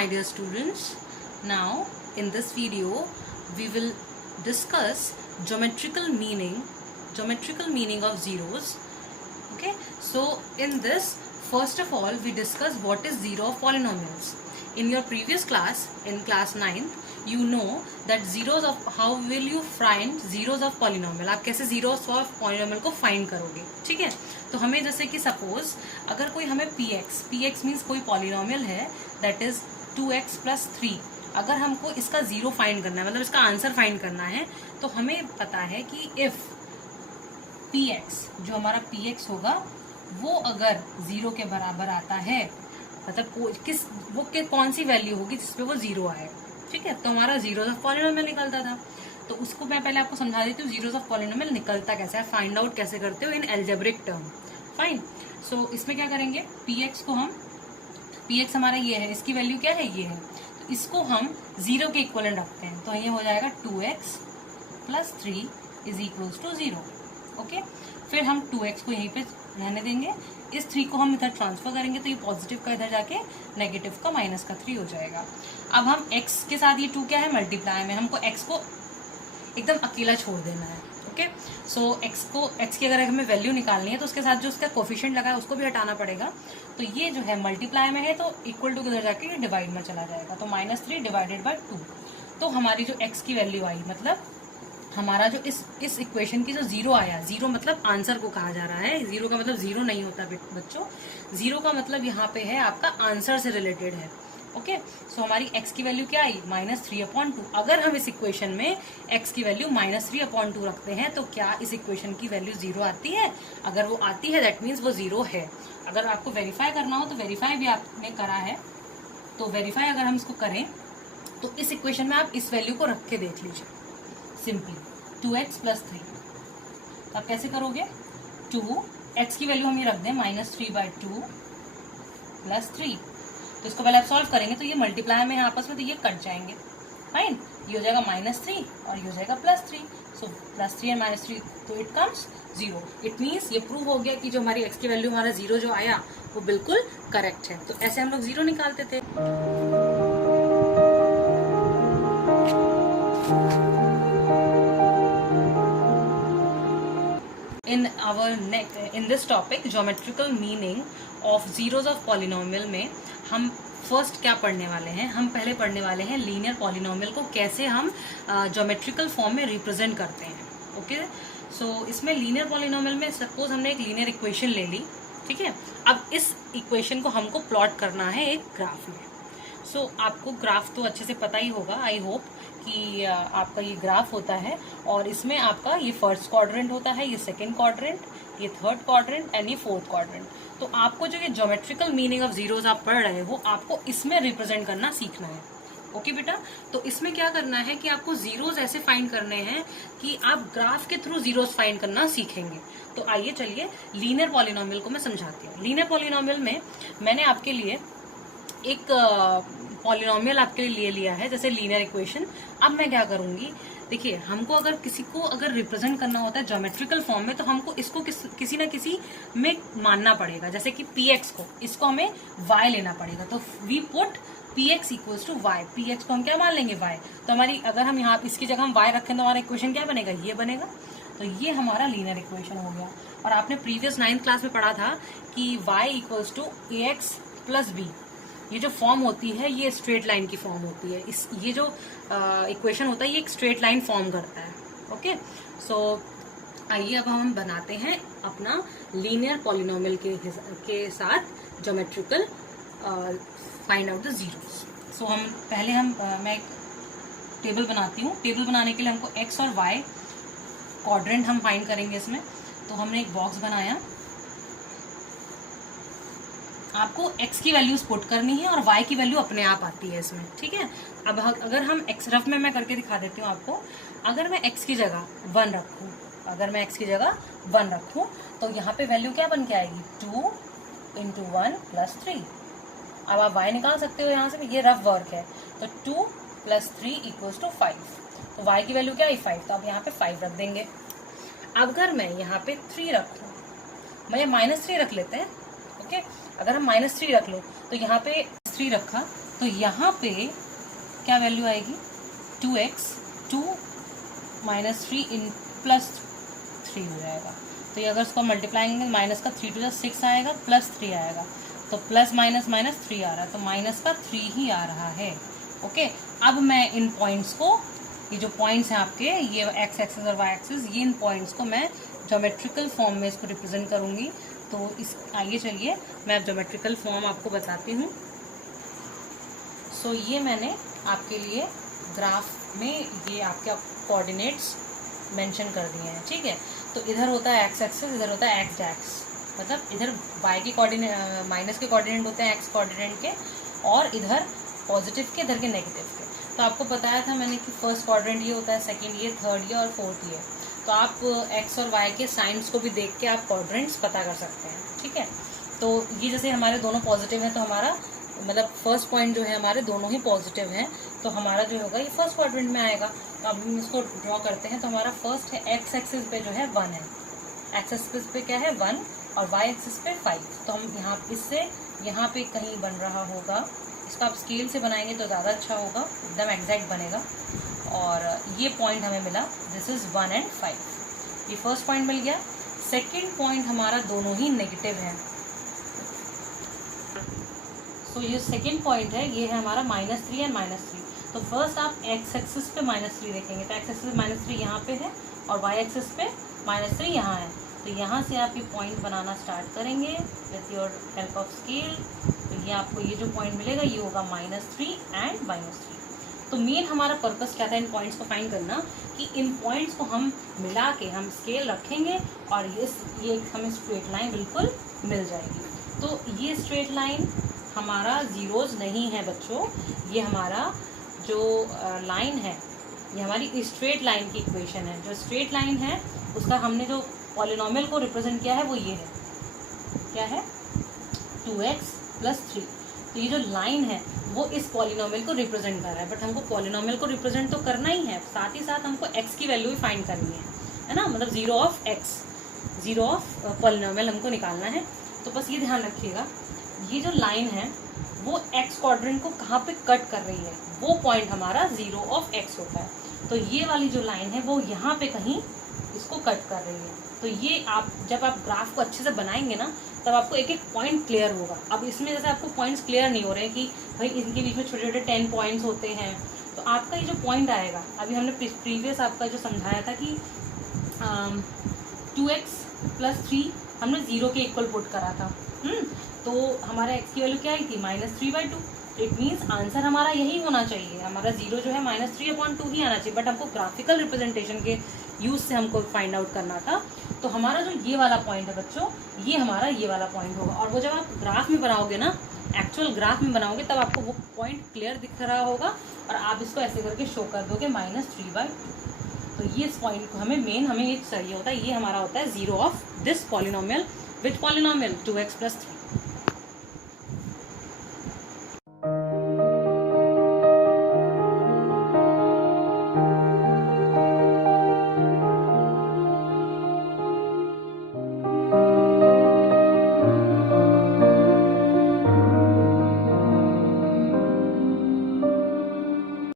my dear students. Now in this video we will discuss geometrical meaning of zeros. Okay, so in this, first of all we discuss what is zero of polynomials. In your previous class, in class 9th, you know that zeros of, how will you find zeros of polynomial, आप कैसे zeros of polynomial को find करोगे. ठीक है, तो हमें जैसे कि सपोज अगर कोई हमें px मीन्स कोई पॉलिनोमियल है दैट इज 2x + 3, अगर हमको इसका जीरो फाइंड करना है, मतलब इसका आंसर फाइंड करना है, तो हमें पता है कि इफ px, जो हमारा px होगा वो अगर जीरो के बराबर आता है, मतलब कौन सी वैल्यू होगी जिसपे वो जीरो आए. ठीक है, तो हमारा जीरोस ऑफ पॉलिनोमियल निकलता था. तो उसको मैं पहले आपको समझा देती हूँ जीरोस ऑफ पॉलिनोमियल निकलता कैसे है, फाइंड आउट कैसे करते हो इन एल्जेब्रिक टर्म. फाइन. सो इसमें क्या करेंगे, px हमारा ये है, इसकी वैल्यू क्या है, ये है, तो इसको हम जीरो के इक्वलेंट रखते हैं, तो ये हो जाएगा 2x + 3 = 0. ओके, फिर हम 2x को यहीं पे रहने देंगे, इस 3 को हम इधर ट्रांसफर करेंगे तो ये पॉजिटिव का इधर जाके नेगेटिव का -3 हो जाएगा. अब हम x के साथ, ये 2 क्या है, मल्टीप्लाई में, हमको x को एकदम अकेला छोड़ देना है. ओके, सो x की अगर हमें वैल्यू निकालनी है तो उसके साथ जो उसका कोफिशिएंट लगा है उसको भी हटाना पड़ेगा. तो ये जो है मल्टीप्लाई में है तो इक्वल टू किधर जाके ये डिवाइड में चला जाएगा, तो -3 / 2. तो हमारी जो x की वैल्यू आई, मतलब हमारा जो इस इक्वेशन की जो जीरो आया, जीरो मतलब आंसर को कहा जा रहा है, जीरो का मतलब जीरो नहीं होता बच्चों, जीरो का मतलब यहाँ पे है आपका आंसर से रिलेटेड है. ओके, सो हमारी x की वैल्यू क्या आई, -3/2. अगर हम इस इक्वेशन में x की वैल्यू -3/2 रखते हैं तो क्या इस इक्वेशन की वैल्यू जीरो आती है? अगर वो आती है दैट मीन्स वो जीरो है. अगर आपको वेरीफाई करना हो तो वेरीफाई भी आपने करा है, तो वेरीफाई अगर हम इसको करें तो इस इक्वेशन में आप इस वैल्यू को रख के देख लीजिए सिंपली, 2x + 3. तो आप कैसे करोगे, 2x की वैल्यू हम ये रख दें -3/2 + 3. तो इसको पहले आप सॉल्व करेंगे तो ये मल्टीप्लाई में है आपस में, तो ये कट जाएंगे. फाइन, ये हो जाएगा -3 और ये हो जाएगा +3. सो +3 और -3, तो इट कम्स 0. इट मीन्स ये प्रूव हो गया कि जो हमारी x की वैल्यू, हमारा जीरो जो आया वो बिल्कुल करेक्ट है. तो ऐसे हम लोग जीरो निकालते थे. In this topic, geometrical meaning of zeros of polynomial में हम फर्स्ट क्या पढ़ने वाले हैं, हम पहले पढ़ने वाले हैं लीनियर पॉलिनोमियल को कैसे हम ज्योमेट्रिकल फॉर्म में रिप्रेजेंट करते हैं. ओके, सो इसमें लीनियर पॉलिनोमियल में सपोज हमने एक लीनियर इक्वेशन ले ली. ठीक है, अब इस इक्वेशन को हमको प्लॉट करना है एक ग्राफ में. सो आपको ग्राफ तो अच्छे से पता ही होगा, आई होप कि आपका ये ग्राफ होता है और इसमें आपका ये फर्स्ट क्वाड्रेंट होता है, ये सेकंड क्वाड्रेंट, ये थर्ड क्वाड्रेंट एंड ये फोर्थ क्वाड्रेंट. तो आपको जो ये ज्योमेट्रिकल मीनिंग ऑफ जीरोस आप पढ़ रहे हो, आपको इसमें रिप्रेजेंट करना सीखना है. ओके बेटा, तो इसमें क्या करना है कि आपको जीरोस ऐसे फाइंड करने हैं कि आप ग्राफ के थ्रू जीरोस फाइंड करना सीखेंगे. तो आइए चलिए लीनियर पॉलिनोमियल को मैं समझाती हूँ. लीनियर पॉलिनोमियल में मैंने आपके लिए एक पॉलिनोमियल आपके लिए लिया है, जैसे लीनियर इक्वेशन. अब मैं क्या करूंगी, देखिए, हमको अगर किसी को अगर रिप्रेजेंट करना होता है ज्योमेट्रिकल फॉर्म में तो हमको इसको किसी ना किसी में मानना पड़ेगा. जैसे कि px को, इसको हमें y लेना पड़ेगा, तो we put px = y. px को हम क्या मान लेंगे, y. तो हमारी, अगर हम यहाँ इसकी जगह हम y रखें तो हमारा इक्वेशन क्या बनेगा, ये बनेगा. तो ये हमारा लीनियर इक्वेशन हो गया. और आपने प्रीवियस 9th क्लास में पढ़ा था कि y = ax + b. ये जो फॉर्म होती है ये स्ट्रेट लाइन की फॉर्म होती है. ये जो इक्वेशन होता है ये एक स्ट्रेट लाइन फॉर्म करता है. ओके, सो आइए अब हम बनाते हैं अपना लीनियर पॉलिनोमियल के साथ geometrical find out the zeros. So हम पहले मैं एक टेबल बनाती हूँ. टेबल बनाने के लिए हमको x और y क्वाड्रेंट हम फाइंड करेंगे इसमें. तो हमने एक बॉक्स बनाया, आपको x की वैल्यूज पुट करनी है और y की वैल्यू अपने आप आती है इसमें. ठीक है, अब अगर हम x रफ में मैं करके दिखा देती हूँ आपको. अगर मैं x की जगह 1 रखूँ, तो यहाँ पे वैल्यू क्या बन के आएगी, 2 × 1 + 3. अब आप y निकाल सकते हो यहाँ से, ये रफ वर्क है. तो 2 + 3 = 5. तो y की वैल्यू क्या आई, 5. तो आप यहाँ पे 5 रख देंगे. अगर मैं यहाँ पे 3 रखूँ, मैं -3 रख लेते हैं. ओके, अगर हम -3 रख लो तो यहाँ पे 3 रखा तो यहाँ पे क्या वैल्यू आएगी, 2x 2 माइनस 3 इन प्लस 3 हो जाएगा। तो ये अगर इसको मल्टीप्लाई करेंगे माइनस का 3 to 6 आएगा, प्लस 3 आएगा, तो प्लस माइनस माइनस 3 आ रहा है, तो माइनस का 3 ही आ रहा है। ओके, अब मैं इन पॉइंट्स को, ये जो पॉइंट्स हैं आपके, ये एक्स एक्सिस और वाई एक्सिस, ये इन पॉइंट्स को मैं ज्योमेट्रिकल फॉर्म में इसको रिप्रेजेंट करूँगी। तो इस आइए चलिए मैं अब ज्योमेट्रिकल फॉर्म आपको बताती हूँ। सो ये मैंने आपके लिए ग्राफ में ये आपके कोऑर्डिनेट्स मेंशन कर दिए हैं, ठीक है। तो इधर होता है एक्स एक्सिस, इधर होता है एक्स डैक्स, मतलब इधर वाई के कोऑर्डिनेट माइनस के कोऑर्डिनेट होते हैं एक्स कोऑर्डिनेट के, और इधर पॉजिटिव के, इधर के नेगेटिव के। तो आपको बताया था मैंने कि फर्स्ट क्वाड्रेंट ये होता है, सेकंड ये, थर्ड ये और फोर्थ ये। तो आप एक्स और वाई के साइंस को भी देख के आप क्वाड्रेंट्स पता कर सकते हैं, ठीक है। तो ये जैसे हमारे दोनों पॉजिटिव हैं, तो हमारा मतलब फर्स्ट पॉइंट जो है हमारे दोनों ही पॉजिटिव हैं, तो हमारा जो होगा ये फर्स्ट क्वाड्रेंट में आएगा। तो अब हम इसको ड्रॉ करते हैं। तो हमारा फर्स्ट है एक्स एक्सिस पे जो है 1 है, एक्स एक्सिस पे क्या है 1, और वाई एक्सिस पे 5। तो हम यहाँ इससे यहाँ पे कहीं बन रहा होगा, इसको आप स्केल से बनाएंगे तो ज़्यादा अच्छा होगा, एकदम एग्जैक्ट बनेगा। और ये पॉइंट हमें मिला, दिस इज़ 1 and 5। ये फर्स्ट पॉइंट मिल गया। सेकेंड पॉइंट हमारा दोनों ही नेगेटिव है। तो ये सेकेंड पॉइंट है, ये है हमारा -3 और -3। तो फर्स्ट आप एक्स एक्सिस पे -3 देखेंगे, तो एक्स एक्सिस पे -3 यहाँ पे है और वाई एक्सिस पे -3 यहाँ है। तो यहाँ से आप ये पॉइंट बनाना स्टार्ट करेंगे with your help of scale. तो ये आपको ये जो पॉइंट मिलेगा ये होगा -3 and -3। तो मेन हमारा पर्पस क्या था इन पॉइंट्स को फाइंड करना, कि इन पॉइंट्स को हम मिला के हम स्केल रखेंगे और ये हमें स्ट्रेट लाइन बिल्कुल मिल जाएगी। तो ये स्ट्रेट लाइन हमारा जीरोज नहीं है बच्चों, ये हमारा जो लाइन है ये हमारी स्ट्रेट लाइन की इक्वेशन है। जो स्ट्रेट लाइन है उसका हमने जो पॉलिनॉमियल को रिप्रेजेंट किया है वो ये है, क्या है 2x + 3। तो ये जो लाइन है वो इस पॉलिनॉमियल को रिप्रेजेंट कर रहा है, बट हमको पॉलिनॉमियल को रिप्रेजेंट तो करना ही है, साथ ही साथ हमको x की वैल्यू भी फाइंड करनी है ना, मतलब 0 of x, 0 of पॉलिनॉमियल हमको निकालना है। तो बस ये ध्यान रखिएगा, ये जो लाइन है वो एक्स क्वाड्रेंट को कहाँ पे कट कर रही है, वो पॉइंट हमारा 0 of x होता है। तो ये वाली जो लाइन है वो यहाँ पे कहीं इसको कट कर रही है। तो ये आप जब आप ग्राफ को अच्छे से बनाएंगे ना, तब आपको एक एक पॉइंट क्लियर होगा। अब इसमें जैसे आपको पॉइंट्स क्लियर नहीं हो रहे हैं कि भाई इनके बीच में छोटे छोटे 10 पॉइंट्स होते हैं, तो आपका ये जो पॉइंट आएगा, अभी हमने प्रीवियस आपका जो समझाया था कि 2x + 3 हमने 0 के इक्वल पुट करा था। तो हमारा x की वैल्यू क्या आई थी -3/2। इट मीन्स आंसर हमारा यही होना चाहिए, हमारा 0 जो है -3/2 ही आना चाहिए, बट हमको ग्राफिकल रिप्रेजेंटेशन के यूज से हमको फाइंड आउट करना था। तो हमारा जो ये वाला पॉइंट है बच्चों, ये हमारा ये वाला पॉइंट होगा। और वो जब आप ग्राफ में बनाओगे ना, एक्चुअल ग्राफ में बनाओगे, तब आपको वो पॉइंट क्लियर दिख रहा होगा और आप इसको ऐसे करके शो कर दोगे -3/2। तो ये इस पॉइंट को हमें ये चाहिए होता है, ये हमारा होता है 0 of this polynomial, which polynomial 2x + 3।